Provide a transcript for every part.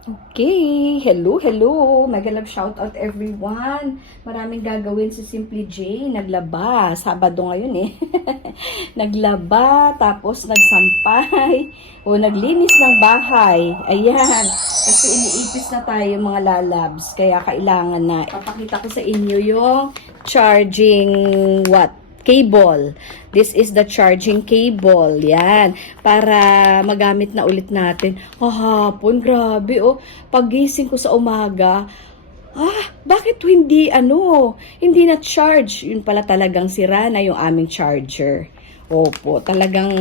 Okay, hello. Mega love shout out everyone. Maraming gagawin si Simply J. Naglaba, Sabado ngayon eh. Naglaba, tapos nagsampay, o naglinis ng bahay. Ayan, kasi iniipis na tayo mga lalabs, kaya kailangan na. Papakita ko sa inyo yung charging cable. This is the charging cable. Yan. Para magamit na ulit natin. Hapon, grabe oh. Pagising ko sa umaga, bakit hindi hindi na charge? Yun pala talagang sira na yung aming charger. Opo, talagang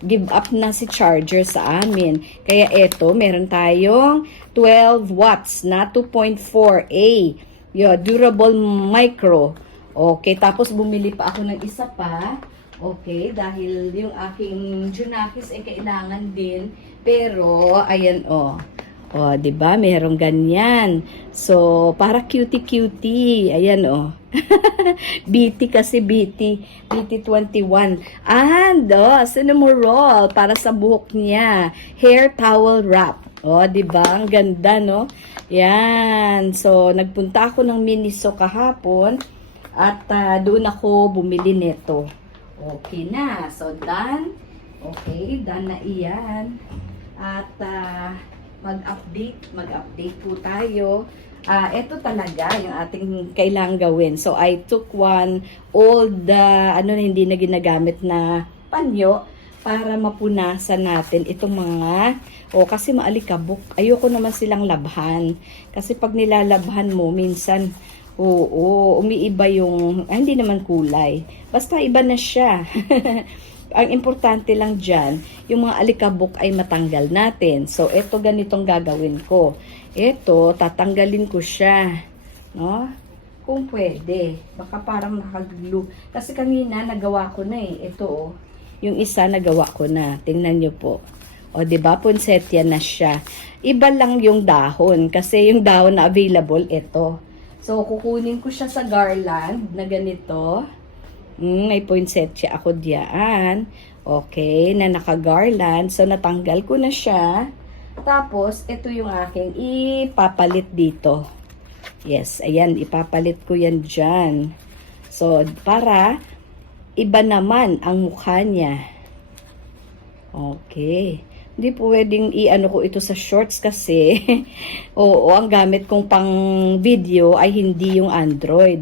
give up na si charger sa amin. Kaya eto, meron tayong 12 watts na 2.4A. Durable micro. Okay, tapos bumili pa ako ng isa pa. Okay, dahil yung aking Junakis ay kailangan din. Pero, ayan O, 'di ba? Merong ganyan. So, para cutie-cutie. Ayan BT kasi BT. BT21. And, cinnamon roll para sa buhok niya. Hair towel wrap. 'Di ba? Ang ganda, no? Yan. So, nagpunta ako ng Miniso kahapon. At doon ako bumili nito. Okay na. So, done. Okay, done na iyan. At mag-update po tayo. Ito talaga yung ating kailangang gawin. So, I took one old, hindi na ginagamit na panyo para mapunasan natin itong mga, kasi maalikabok. Ayoko naman silang labhan. Kasi pag nilalabhan mo, minsan, umiiba yung, hindi naman kulay. Basta iba na siya. Ang importante lang dyan, yung mga alikabok ay matanggal natin. So, ito ganitong gagawin ko. Ito, tatanggalin ko siya. No? Kung pwede. Baka parang nakaglu. Kasi kanina, nagawa ko na eh. Ito, yung isa nagawa ko na. Tingnan nyo po. Diba? Poinsettia na siya. Iba lang yung dahon. Kasi yung dahon na available, ito. So, kukunin ko siya sa garland na ganito. May poinsettia ako diyan. Okay, na naka-garland. So, natanggal ko na siya. Tapos, ito yung aking ipapalit dito. Yes, ayan, ipapalit ko yan dyan. So, para iba naman ang mukha niya. Okay. Hindi po pwedeng i-ano ko ito sa shorts kasi ang gamit kong pang video ay hindi yung Android.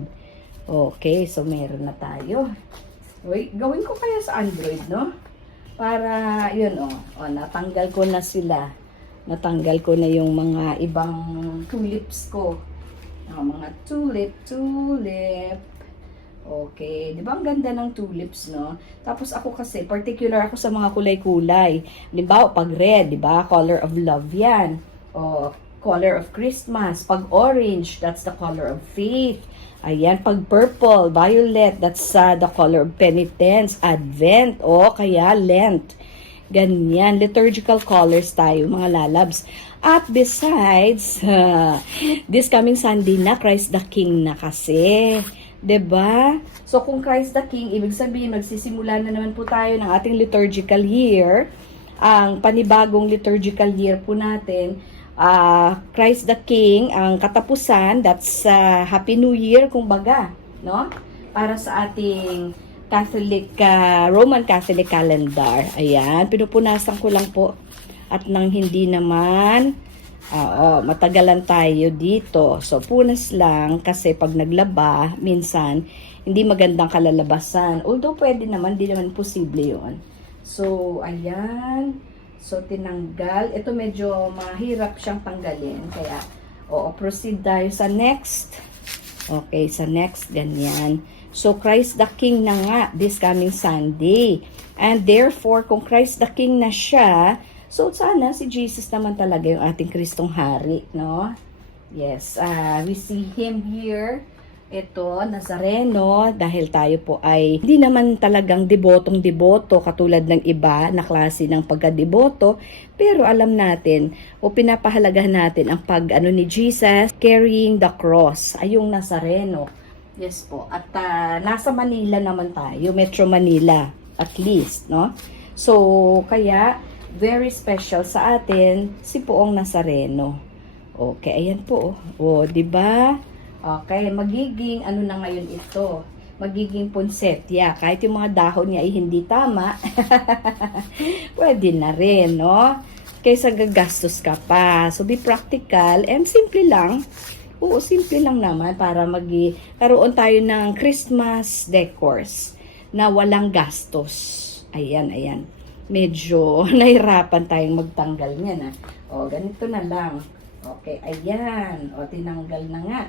Okay, so meron na tayo. Wait, gawin ko kaya sa Android, no? Para, yun natanggal ko na sila. Natanggal ko na yung mga ibang tulips ko. Mga tulip. Okay, di ba ang ganda ng tulips, no? Tapos ako kasi, particular ako sa mga kulay-kulay. Di ba, pag red, di ba, color of love yan. Color of Christmas. Pag orange, that's the color of faith. Ayan, pag purple, violet, that's the color of penitence, Advent, kaya Lent. Ganyan, liturgical colors tayo, mga lalabs. At besides, this coming Sunday na, Christ the King na kasi. 'Di ba? So kung Christ the King, ibig sabihin magsisimula na naman po tayo ng ating liturgical year. Ang panibagong liturgical year po natin, Christ the King, ang katapusan, that's Happy New Year kumbaga, no? Para sa ating Catholic Roman Catholic calendar. Ayan, pinupunasan ko lang po at nang hindi naman matagalan tayo dito. So, punas lang kasi pag naglaba, minsan, hindi magandang kalalabasan. Although, pwede naman, di naman posible yun. So, ayan. So, tinanggal. Ito medyo mahirap siyang tanggalin. Kaya, proceed tayo sa next. Okay, sa next, ganyan. So, Christ the King na nga this coming Sunday. And therefore, kung Christ the King na siya, so, sana si Jesus naman talaga yung ating Kristong Hari, no? Yes, we see Him here. Ito, Nazareno, dahil tayo po ay hindi naman talagang debotong-deboto katulad ng iba na klase ng pagkadeboto, pero alam natin o pinapahalagahan natin ang pag-ano ni Jesus, carrying the cross, ay yung Nazareno. Yes po, at nasa Manila naman tayo, Metro Manila, at least, no? So, kaya very special sa atin si Poong Nazareno. Okay, ayan po. O, di ba? Okay, magiging ano na ngayon ito? Magiging poinsettia. Kahit yung mga dahon niya ay hindi tama, pwede na rin, no? Kaysa gagastos ka pa. So, be practical and simple lang. Oo, simple lang naman para karoon tayo ng Christmas decors na walang gastos. Ayan, ayan. Medyo nahirapan tayong magtanggal niyan. O, ganito na lang. Okay, ayan. O, tinanggal na nga.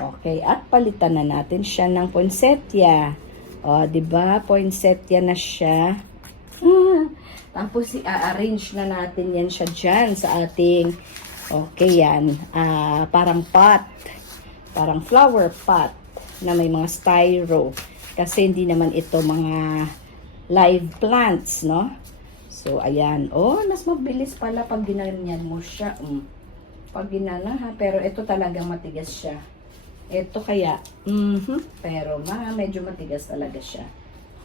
Okay, at palitan na natin siya ng poinsettia. O, diba? Poinsettia na siya. Tapos, i-arrange na natin yan siya dyan sa ating, okay, yan. Parang pot. Parang flower pot na may mga styro. Kasi hindi naman ito mga live plants, no? So, ayan. Oh, mas mabilis pala pag ginanyan mo siya. Pag ginana, ha? Pero ito talagang matigas siya. Ito kaya, pero medyo matigas talaga siya.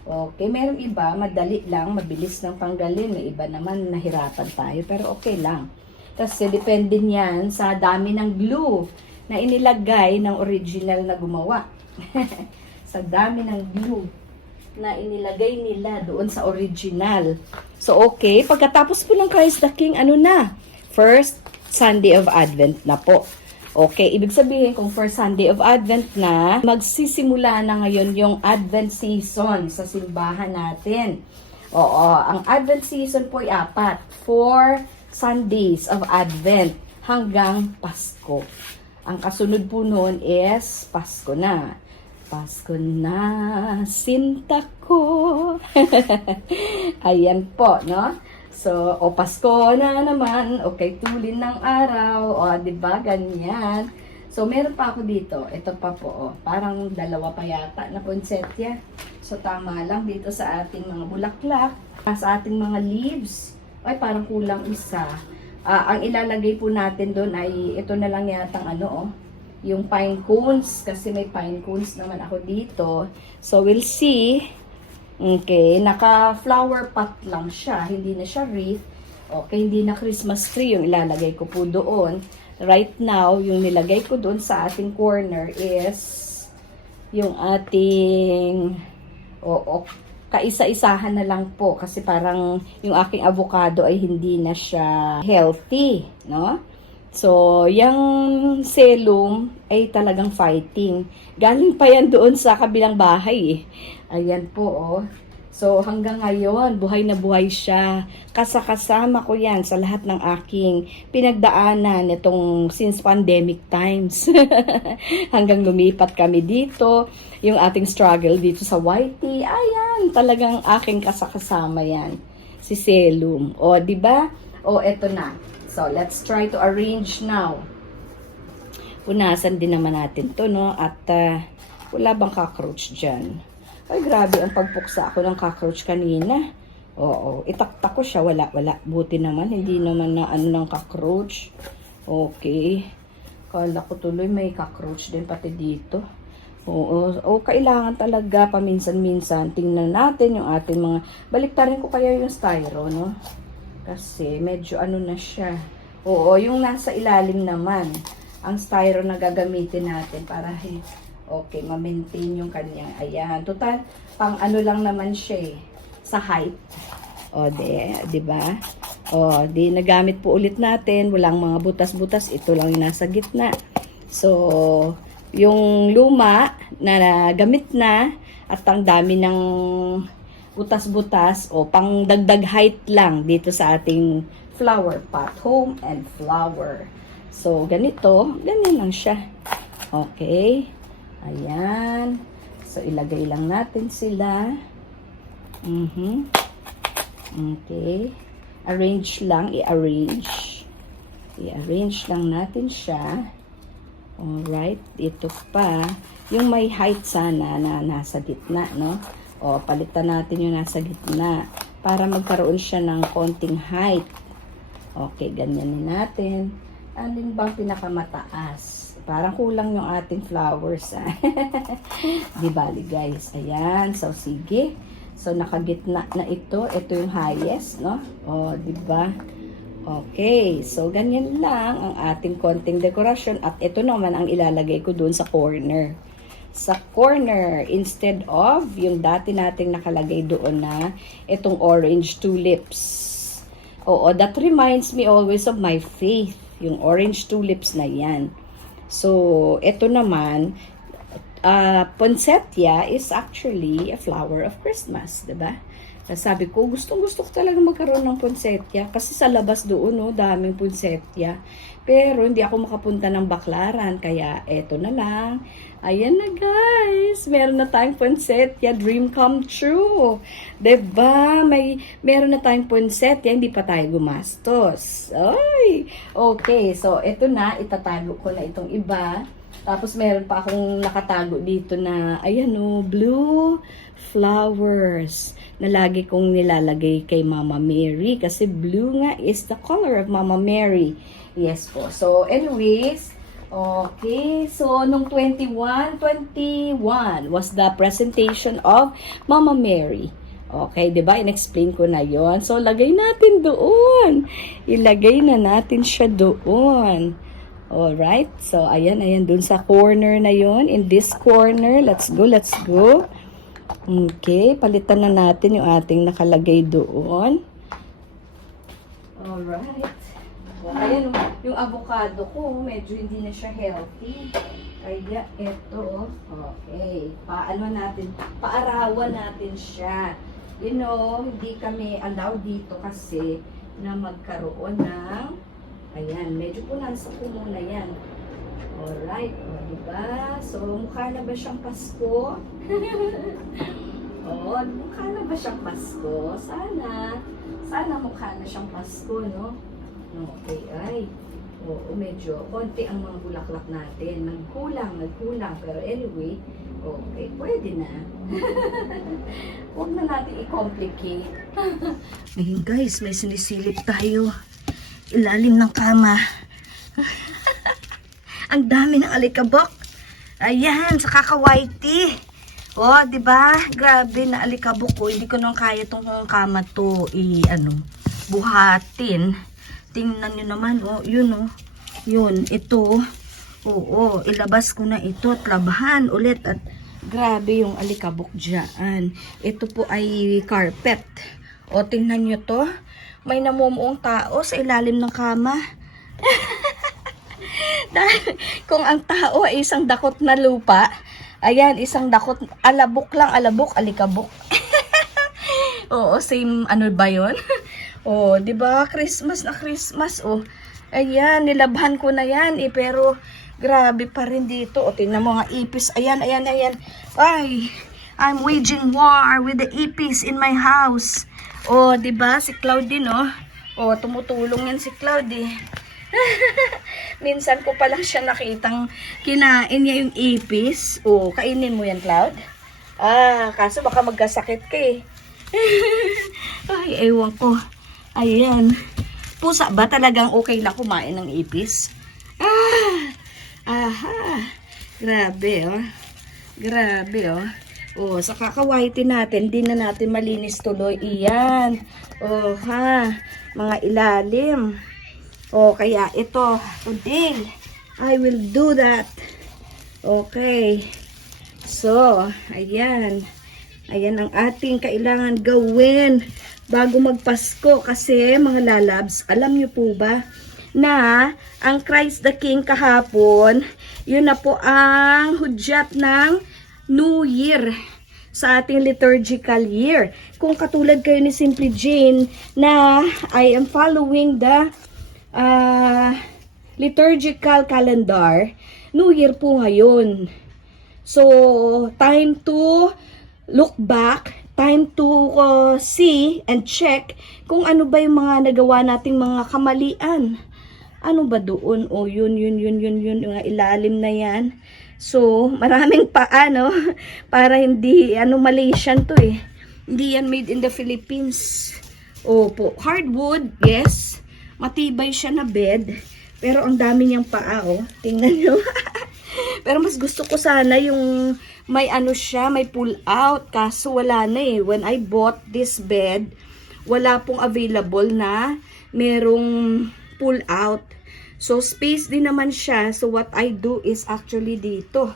Okay, merong iba, madali lang, mabilis lang tanggalin. May iba naman, nahirapan tayo, pero okay lang. Kasi depende niyan sa dami ng glue na inilagay ng original na gumawa. Sa dami ng glue na inilagay nila doon sa original. So, okay, pagkatapos po ng Christ the King, ano na? First Sunday of Advent na po. Okay, ibig sabihin kung first Sunday of Advent na, magsisimula na ngayon yung Advent season sa simbahan natin. Oo, ang Advent season po ay 4 Sundays of Advent hanggang Pasko. Ang kasunod po noon is Pasko na. Pasko na, sinta ko. Ayan po, no? So, Pasko na naman, okay, tulin ng araw, diba, ganyan. So, meron pa ako dito, ito pa po, parang dalawa pa yata na poinsettia. So, tama lang dito sa ating mga bulaklak, sa ating mga leaves, ay parang kulang isa. Ang ilalagay po natin doon ay, ito na lang yatang yung pine cones, kasi may pine cones naman ako dito. So, we'll see. Okay, naka-flower pot lang siya, hindi na siya wreath. Okay, hindi na Christmas tree yung ilalagay ko po doon. Right now, yung nilagay ko doon sa ating corner is yung ating kaisa-isahan na lang po kasi parang yung aking avocado ay hindi na siya healthy, no? So, yung selum ay talagang fighting. Galing pa yan doon sa kabilang bahay. Ayan po, So, hanggang ngayon, buhay na buhay siya. Kasama ko yan sa lahat ng aking pinagdaanan itong since pandemic times. Hanggang lumipat kami dito. Yung ating struggle dito sa YT. Ayan, talagang aking kasama yan. Si selum. O, diba? O, eto na. So, let's try to arrange now. Punasan din naman natin to, no? At wala bang cockroach dyan? Ay, grabe ang pagpuksa ako ng cockroach kanina. Oo, itaktak ko siya. Wala. Buti naman, hindi naman na ng cockroach. Okay. Kala ko tuloy may cockroach din pati dito. Oo, kailangan talaga paminsan-minsan. Tingnan natin yung ating mga... Baliktarin ko kaya yung styro, no? Kasi medyo na siya. Oo, yung nasa ilalim naman. Ang styro na gagamitin natin para okay, ma-maintain yung kanyang. Ayan. Total, pang lang naman siya sa height. O, di ba? O, di nagamit po ulit natin. Walang mga butas-butas. Ito lang yung nasa gitna. So, yung luma na gamit na at ang dami ng butas-butas o pang dagdag height lang dito sa ating flower pot, home and flower. So, ganyan lang siya. Okay. Ayan. So, ilagay lang natin sila. Okay. Arrange lang, i-arrange. I-arrange lang natin siya. Alright, ito pa. Yung may height sana na nasa gitna, no? O, palitan natin yung nasa gitna para magkaroon siya ng konting height. Okay, ganyanin natin. Alin bang pinakamataas? Parang kulang yung ating flowers, Di bali, guys. Ayan. So, sige. So, nakagitna na ito. Ito yung highest, no? O, di ba? Okay, so ganyan lang ang ating konting dekorasyon at ito naman ang ilalagay ko doon sa corner. Sa corner, instead of yung dati nating nakalagay doon na itong orange tulips. Oo, that reminds me always of my faith, yung orange tulips na yan. So, ito naman, poinsettia is actually a flower of Christmas, diba? Sabi ko, gustong-gusto ko talaga magkaroon ng poinsettia kasi sa labas doon, no, daming poinsettia. Pero hindi ako makapunta ng Baklaran, kaya eto na lang. Ayan na guys, meron na tayong poinsettia, dream come true. Diba? Meron na tayong poinsettia, hindi pa tayo gumastos. Ay! Okay, so eto na, itatago ko na itong iba. Tapos meron pa akong nakatago dito na, ayan o, blue flowers na lagi kong nilalagay kay Mama Mary kasi blue nga is the color of Mama Mary. Yes po. So anyways, okay. So nung 21 was the presentation of Mama Mary. Okay, 'di ba? In-explain ko na 'yon. So lagay natin doon. Ilagay na natin siya doon. Alright, so ayan dun sa corner na yon. In this corner, let's go. Okay, palitan na natin yung ating nakalagay doon. Alright. So, ayan, yung avocado ko, medyo hindi na siya healthy. Kaya ito, okay, paarawan natin siya. You know, hindi kami allowed dito kasi na magkaroon ng ayan, medyo punansa ko muna yan. Alright, o diba? So, mukha na ba siyang Pasko? Mukha na ba siyang Pasko? Sana mukha na siyang Pasko, no? Okay, ay. Oo, medyo konti ang mga bulaklak natin. Nagkulang. Pero anyway, okay, pwede na. Huwag na natin i-complicate. Ngayon guys, may sinisilip tayo. Ilalim ng kama. Ang dami ng alikabok. Ayan, sa kakawaiti. Di ba? Grabe na alikabok ko. Hindi ko nang kaya tong kama to buhatin. Tingnan nyo naman, yun, yun, ito. Oo, ilabas ko na ito at labahan ulit at grabe yung alikabok dyan. Ito po ay carpet. Tingnan nyo to. May namumuong tao sa ilalim ng kama. Dahil kung ang tao ay isang dakot na lupa, ayan, isang dakot, alabok, alikabok. Oo, same, ba yun? Di ba? Christmas na Christmas, Ayan, nilabhan ko na yan, pero grabe pa rin dito. Tingnan mo nga ipis. Ayan. Ay, I'm waging war with the ipis in my house. Di ba? Si Claudine, tumutulong yan si Claudine. Minsan ko pa lang siya nakitang kinain niya yung ipis. Kainin mo yan, Cloud. Kaso baka magkasakit ka eh. Ay, ewan ko. Ayan. Pusa ba talagang okay lang kumain ng ipis? Grabe, Grabe, sa kakawaiti natin, di na natin malinis tuloy. Iyan. Mga ilalim. Kaya ito, today, I will do that. Okay. So, ayan. Ayan ang ating kailangan gawin bago magpasko. Kasi, mga lalabs, alam nyo po ba na ang Christ the King kahapon, yun na po ang hudyat ng New Year sa ating liturgical year. Kung katulad kayo ni Simply Jane na I am following the liturgical calendar, New Year po ngayon. So, time to look back, time to see and check kung ano ba yung mga nagawa nating mga kamalian. Ano ba doon? Yun, yung ilalim na yan. So, maraming paano para hindi, Malaysian to eh. Hindi yan made in the Philippines. Opo, hardwood, yes. Matibay siya na bed. Pero ang dami niyang paa, Tingnan nyo. Pero mas gusto ko sana yung may siya, may pull out. Kaso wala na eh. When I bought this bed, wala pong available na merong pull out. So, space din naman siya. So, what I do is actually dito.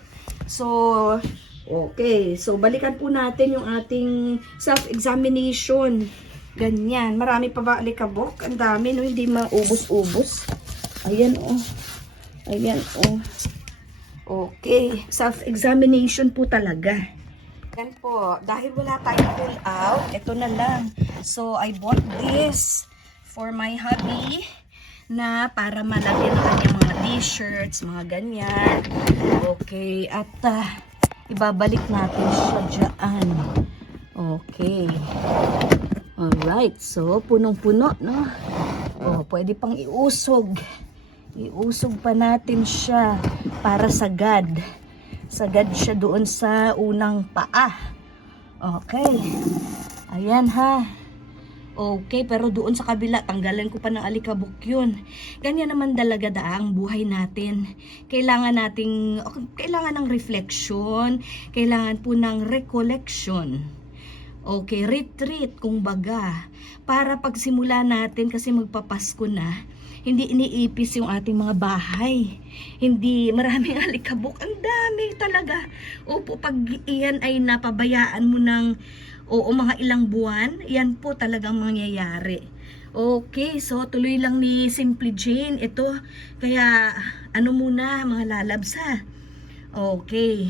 So, okay. So, balikan po natin yung ating self-examination. Ganyan. Marami pa ba alikabok? Ang dami, no? Hindi maubos-ubos. Ayan, oh. Ayan, oh. Okay. Self-examination po talaga. Yan po. Dahil wala tayong pull out, ito na lang. So, I bought this for my hubby na para malagyan ng kanyang mga t-shirts, mga ganyan. Okay. At ibabalik natin siya dyan. Okay. Alright. So, punong-puno, no? Oh, pwede pang iusog. Iusog pa natin siya para sagad. Sagad siya doon sa unang paa. Okay. Ayan ha. Okay, pero doon sa kabila, tanggalan ko pa ng alikabok yun. Ganyan naman talaga ang buhay natin. Kailangan ng reflection, kailangan po ng recollection. Okay, retreat, kumbaga. Para pagsimula natin, kasi magpapasko na, hindi iniipis yung ating mga bahay. Hindi, maraming alikabok. Ang dami talaga. Opo, pag iyan ay napabayaan mo ng mga ilang buwan, yan po talagang mangyayari. Okay, so tuloy lang ni Simply Jane ito. Kaya, ano muna mga lalabs ha? Okay,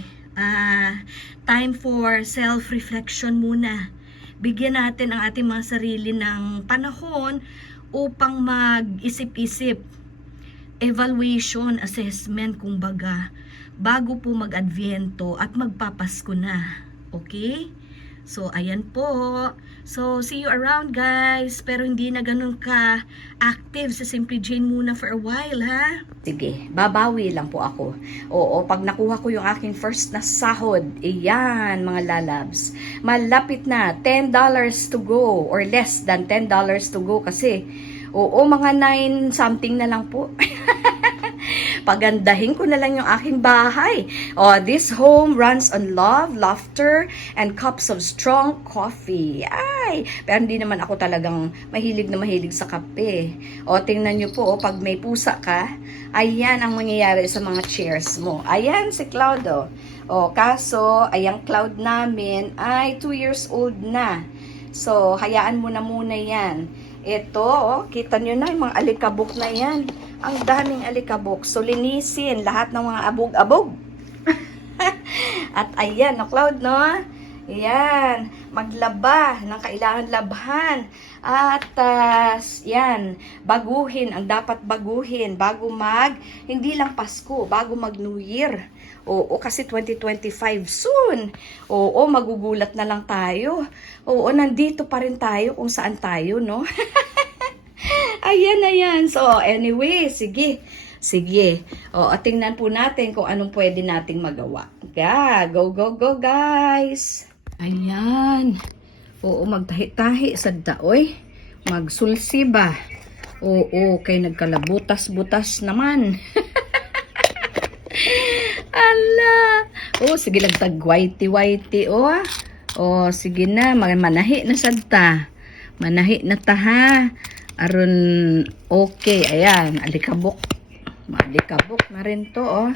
time for self-reflection muna. Bigyan natin ang ating mga sarili ng panahon upang mag-isip-isip. Evaluation, assessment, kumbaga, bago po mag-advyento at magpapasko na. Okay? So, ayan po. So, see you around guys. Pero hindi na ganun ka-active sa Simply Jane muna for a while, ha? Sige, babawi lang po ako. Oo, pag nakuha ko yung aking first na sahod, iyan mga lalabs. Malapit na, $10 to go or less than $10 to go kasi, mga 9 something na lang po. Pagandahin ko na lang yung aking bahay. This home runs on love, laughter, and cups of strong coffee. Ay, pero hindi naman ako talagang mahilig sa kape. Tingnan nyo po, pag may pusa ka, ayan ang mangyayari sa mga chairs mo. Ayan si Cloud, kaso, ayang Cloud namin ay 2 years old na. So, hayaan mo na muna yan. Ito, kita nyo na yung mga alikabok na yan. Ang daming alikabok. So, linisin lahat ng mga abog-abog. At ayan, Cloud, no? Ayan, maglaba ng kailangan labhan. At, yan, baguhin ang dapat baguhin bago hindi lang Pasko, bago mag-New Year. Kasi 2025 soon. Magugulat na lang tayo. Nandito pa rin tayo kung saan tayo, no? Ayan. So, anyway, sige. Tingnan po natin kung anong pwede nating magawa. Go, guys. Ayan. Magtahi-tahi sa daoy. Magsulsi ba? Kay nagkalabutas-butas naman. Ala. Sige lang tag whitey. Sige na, manahi na sadta. Manahi na ta ha. Aron okay, ayan, alikabok. Alikabok na rin to,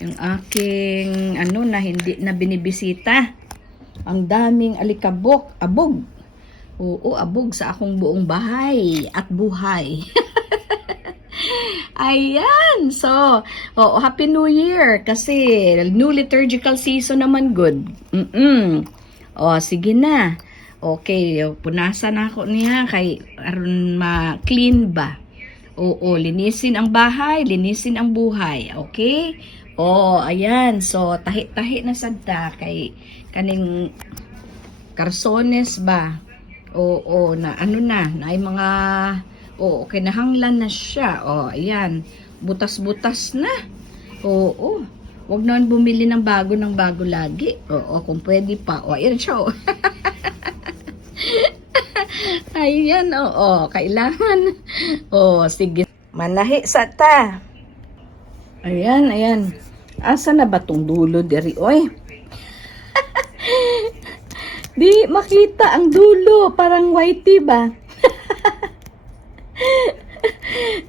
Yung aking na hindi na binibisita. Ang daming alikabok, abog. Abog sa akong buong bahay at buhay. Ayan. So, Happy New Year kasi new liturgical season naman good. Sige na. Okay, punasan ako niya kay aron ma-clean ba. Linisin ang bahay, linisin ang buhay. Okay? Ayan. So, tahi-tahi na sadta kay kaning karsones ba. Na ay mga kinahanglan na siya. Ayan. Butas-butas na. Huwag naman bumili ng bago lagi. Kung pwede pa. Ayan siya. Ayan, kailangan. Sige. Manahi sa ta. Ayan. Asa na ba tong dulo diri, Di makita ang dulo, parang whitey ba?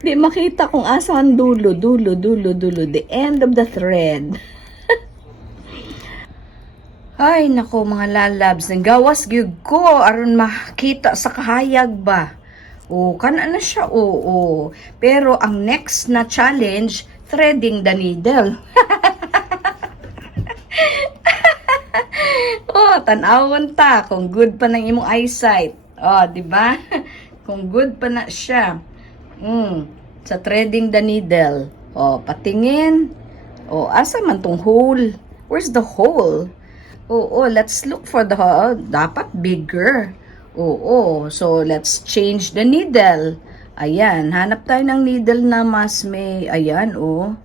Di makita kung asan dulo, the end of the thread. Ay, nako mga lalabs, nanggawas gyud ko aron makita sa kahayag ba. O, kana na siya, oo. Pero ang next na challenge, threading the needle. Oh, tanawon ta kung good pa ng imong eyesight. Oh, di ba? Kung good pa na siya. Sa threading the needle. Oh, patingin. Oh, asa man tong hole? Where's the hole? Oo, let's look for the hole. Dapat bigger. Oo, so let's change the needle. Ayan, hanap tayo ng needle na mas may, ayan, oh.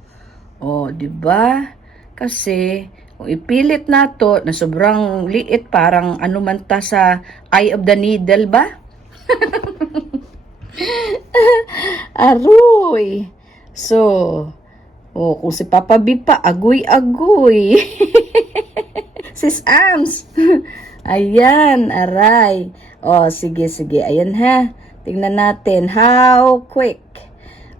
Oh, di ba? Kasi kung ipilit nato na sobrang liit, parang ano man ta sa eye of the needle ba? Aroy. So, oh, kung si Papa B pa, agoy-agoy. Sis Ams. Ayan, aray. Oh, sige. Ayan ha. Tingnan natin. How quick?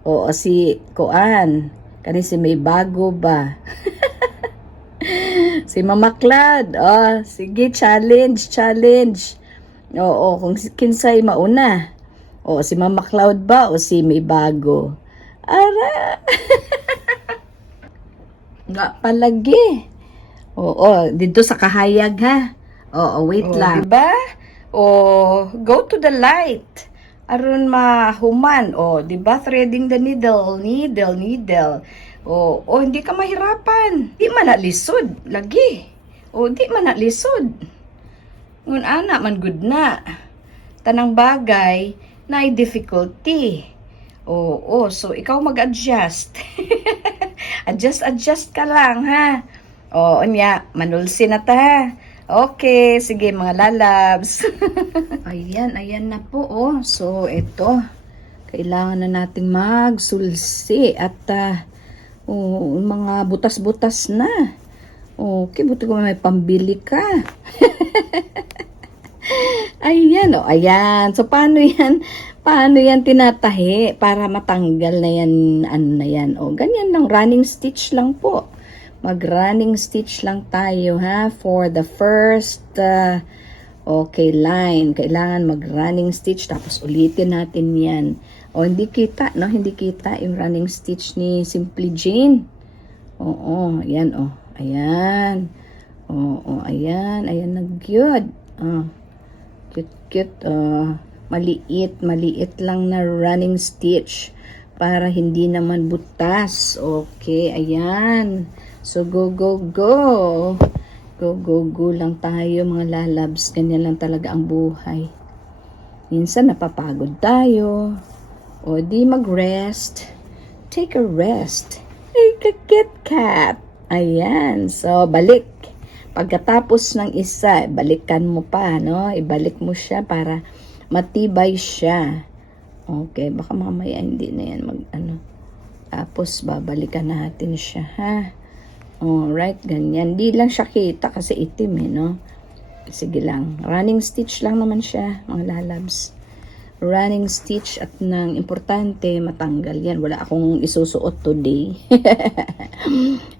Oo, si Kuan. Kani si may bago ba? Si Mama Clad. Oh, sige, challenge. Oo, kung kinsay mauna. O, si Mama Cloud ba o si may bago? Ara! Nga palagi. Oo, dito sa kahayag ha. Oo, wait lang. Diba? O, go to the light. Aron mahuman. O, diba? Threading the needle. O, hindi ka mahirapan. Di man lisod. Lagi. O, di man lisod. Ngun ana man good na. Tanang bagay na ay difficulty. Oo, so ikaw mag-adjust. adjust ka lang ha. Oo, niya, manulsi na ta. Okay, sige mga lalabs. ayan na po oh. So ito, kailangan na nating magsulsi at mga butas-butas na. Okay, buti ko may pambili ka. Ayan. So, paano yan tinatahi para matanggal na yan, ano na yan. O, ganyan lang, running stitch lang po. Mag-running stitch lang tayo, ha, for the first, line. Kailangan mag-running stitch, tapos ulitin natin yan. O, hindi kita, no? Hindi kita yung running stitch ni Simply Jane. Oo, ayan, oh. Ayan. Oo, ayan. Ayan na good. Cute. Maliit lang na running stitch para hindi naman butas. Okay, ayan. So, go. Go lang tayo mga lalabs. Ganyan lang talaga ang buhay. Minsan napapagod tayo. O di mag-rest. Take a rest. Take a Kit Kat. Ayan. So, balik. Pagkatapos ng isa, balikan mo pa, no? Ibalik mo siya para matibay siya. Okay, baka mamaya hindi na yan Tapos, babalikan natin siya, ha? Alright, ganyan. Di lang siya kita kasi itim, no? Sige lang. Running stitch lang naman siya, mga lalabs. Running stitch at nang importante, matanggal yan. Wala akong isusuot today.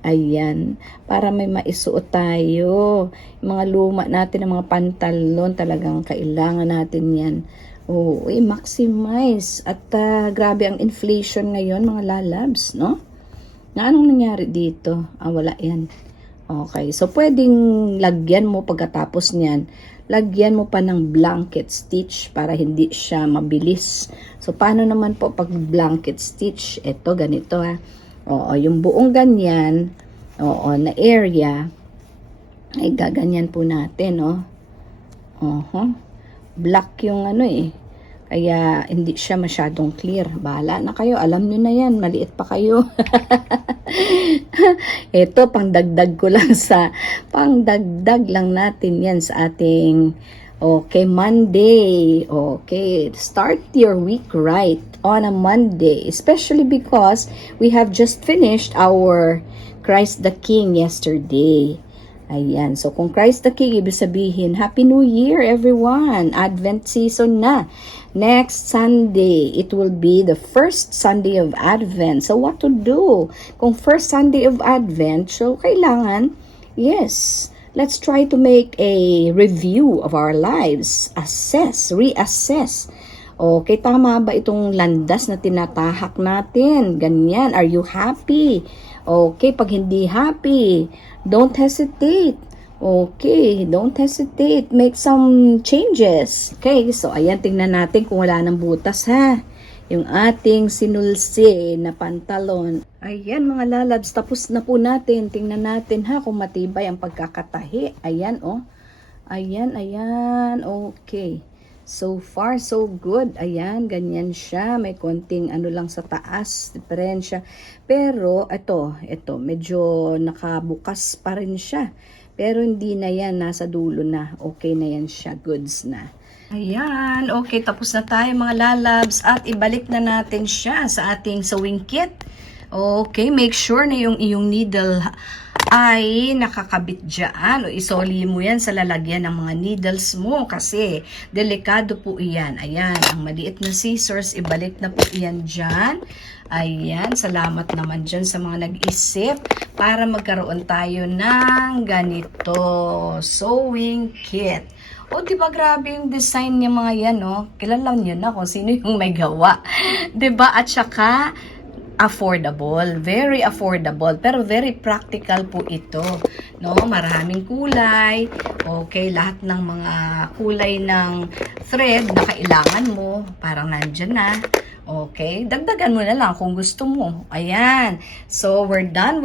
Ayan. Para may maisuot tayo. Yung mga luma natin, ang mga pantalon, talagang kailangan natin yan. Maximize. At grabe ang inflation ngayon, mga lalabs, no? Anong nangyari dito? Wala yan. Okay. So, pwedeng lagyan mo pagkatapos niyan. Lagyan mo pa ng blanket stitch para hindi siya mabilis. So, paano naman po pag blanket stitch? Ito, ganito ha. Yung buong ganyan, na area, ay gaganyan po natin, Black yung kaya hindi siya masyadong clear. Bahala na kayo, alam nyo na yan, maliit pa kayo. Ito, pangdagdag lang natin yan sa ating, Monday. Okay, start your week right on a Monday, especially because we have just finished our Christ the King yesterday. Ayan, so kung Christ the King, ibig sabihin, Happy New Year everyone! Advent season na. Next Sunday, it will be the first Sunday of Advent. So, what to do? Kung first Sunday of Advent, so kailangan, yes, let's try to make a review of our lives. Assess, reassess. Okay, tama ba itong landas na tinatahak natin? Ganyan, are you happy? Okay, pag hindi happy, don't hesitate. Okay, don't hesitate. Make some changes. Okay, so ayan, tingnan natin kung wala ng butas ha. Yung ating sinulsi na pantalon. Ayan mga lalabs, tapos na po natin. Tingnan natin ha kung matibay ang pagkakatahi. Ayan oh. Ayan, ayan. Okay. So far, so good. Ayan, ganyan siya. May konting ano lang sa taas, diferensya. Pero, ito, medyo nakabukas pa rin siya. Pero hindi na yan, nasa dulo na. Okay na yan siya, goods na. Ayan, okay, tapos na tayo mga lalabs. At ibalik na natin siya sa ating sewing kit. Okay, make sure na yung iyong needle ay nakakabit dyan o isoli mo yan sa lalagyan ng mga needles mo kasi delikado po iyan. Ayan, ang maliit na scissors, ibalik na po iyan dyan. Ayan, salamat naman dyan sa mga nag-isip para magkaroon tayo ng ganito sewing kit. O, diba grabe yung design niya mga yan, no? Kilala niyo na kung sino yung may gawa. Diba? At saka, affordable, very affordable, pero very practical po ito, no? Maraming kulay, okay, lahat ng mga kulay ng thread na kailangan mo, parang nandyan na, okay, dagdagan mo na lang kung gusto mo, ayan, so we're done,